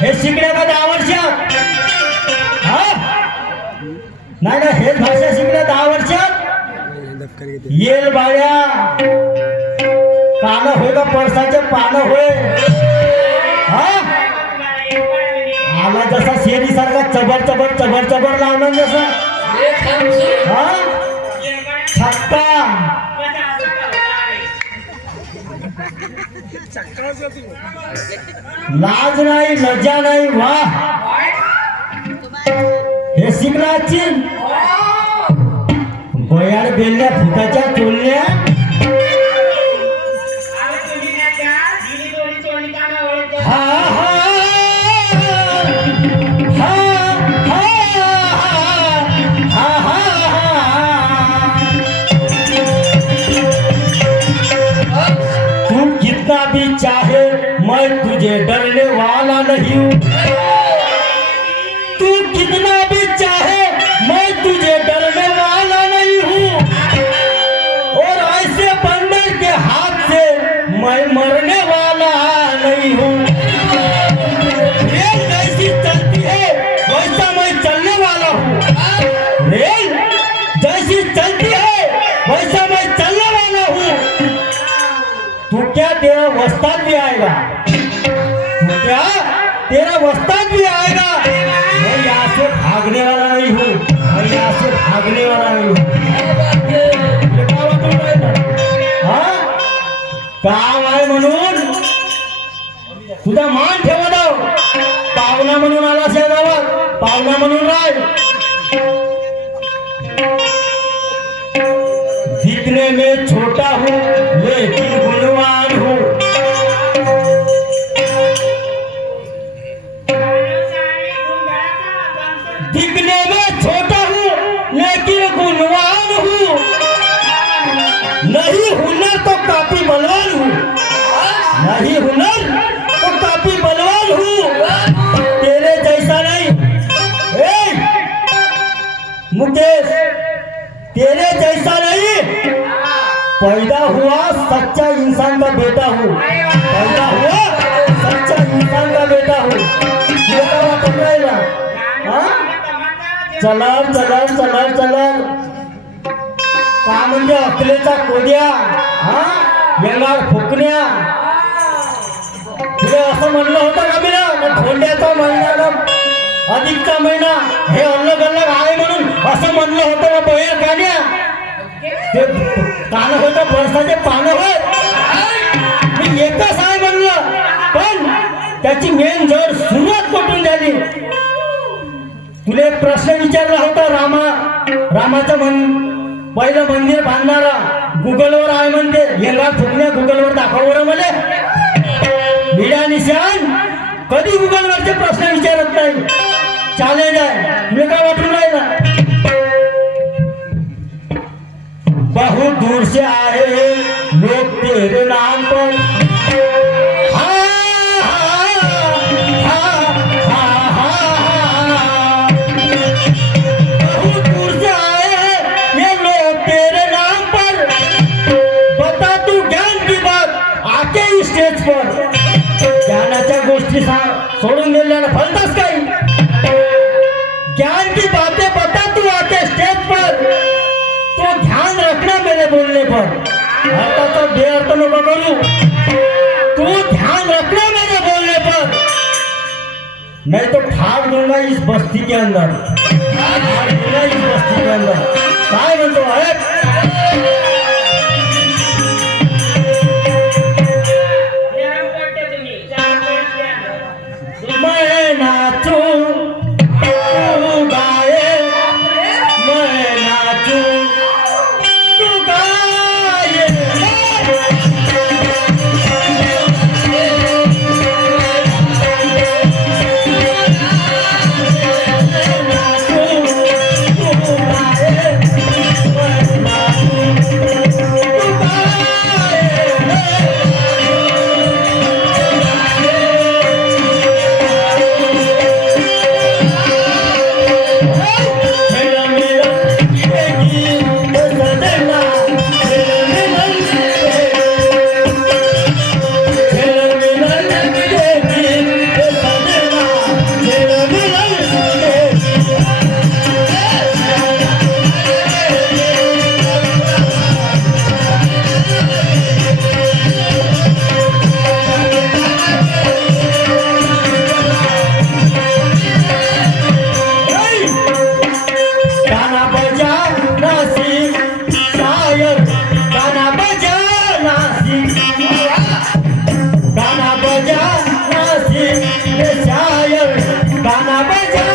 हे शिकण्या का 10 वर्ष हा नाही ना हेच भाषा शिकण्या 10 वर्षात येल बाळ्या कानं होय का पळसाचे पानं होय हा आला जसा शेरी सारखा चबर चबर चबर चबर लावला जसा हा छक्का लाज नाही लज्जा नाही वाह हे शिकलाची बयाड बेलल्या फुटाच्या चोलल्या हा हा हा हा तू कितना भी चाहे मैं तुझे डरने वाला नहीं हूँ तू कितना भी चाहे मैं तुझे डरने वाला नहीं हूँ और ऐसे बंदर के हाथ से मैं मरने वाला नहीं हूँ रेल जैसी चलती है वैसा मैं चलने वाला हूँ रेल जैसी चलती है वैसा मैं चलने वाला हूँ तू क्या तेरा वस्ताद भी आएगा तू क्या तेरा वस्ताद भी आएगा मैं यहाँ से भागने वाला नहीं हूँ मैं यहाँ से भागने वाला नहीं हूँ हाँ काम आहे म्हणून तुझा मान ठेवा दाव पावना म्हणून आला असेल गावात पावना म्हणून राय दिखने में छोटा हूँ लेकिन गुणवान हूँ दिखने में छोटा हूँ लेकिन गुणवान हूँ नहीं हुनर तो काफी बलवान हूँ नहीं हुनर तो काफी बलवान हूँ तेरे जैसा नहीं मुकेश तेरे जैसा नहीं पैदा हुआ सच्चा इंसान का बेटा हूँ पैदा हुआ सच्चा इंसान का बेटा हूँ चलर चलर चलर चलर का म्हणजे अकलेचा कोड्या हा येणार फुकण्या तुला असं म्हणलं होतं का मी धोंड्याचा महिना अधिकचा महिना हे अलग अलग आहे म्हणून असं म्हणलं होतं ना बहेर काढ्या ते कान होतं बरसाचे पानं होत मी एकच आहे म्हणलं पण त्याची मेन जड सुरुवात कुठून झाली तुला एक प्रश्न विचारला होता रामाचं पहिलं मंदिर बांधणारा गुगलवर आहे म्हणते येंगा फुकण्या गुगलवर दाखव मला मीडिया निशान कधी गुगलवरचे प्रश्न विचारत नाही चॅलेंज आहे तुला काय वाटून राहिला बहुत दूर से आए हैं लोग तेरे नाम पर बहुत दूर से आए हैं ये लोग तेरे नाम पर बता तू ज्ञान की बात आके स्टेज पर ज्ञानाच्या गोष्टी सोडून दिल्यानं फलतास काही ज्ञान की बातें बता तू आके स्टेज पर तो ध्यान रखना मेरे बोलने पर अर्थ तो बेअर्थ नको करू तू ध्यान रखना मेरे बोलने पर नहीं तो फाड़ दूंगा इस बस्ती के अंदर फाड़ दूंगा इस बस्ती के अंदर काय म्हणतो मैं नाचूं तू गाए मैं नाचूं तू गाए नाचूं तू गाए मैं नाचूं ये शायर गाना बजाना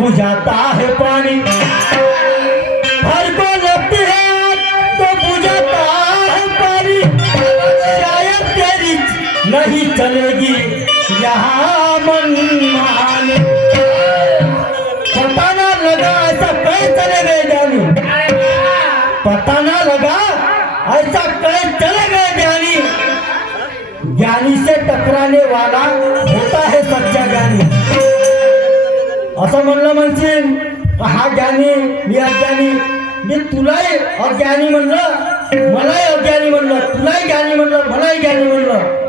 बुझाता है पानी हर को लगती है तो बुझाता है पानी शायद तेरी नहीं चलेगी यहाँ मनमानी पता ना लगा ऐसा कहीं चले गए ज्ञानी पता ना लगा ऐसा कहीं चले गए ज्ञानी ज्ञानी से टकराने वाला होता है सच्चा ज्ञानी असं म्हणलं म्हणशील हा ज्ञानी मी अज्ञानी मी तुलाही अज्ञानी म्हणलं मलाही अज्ञानी म्हणलं तुलाही ज्ञानी म्हणलं मलाही ज्ञानी म्हणलं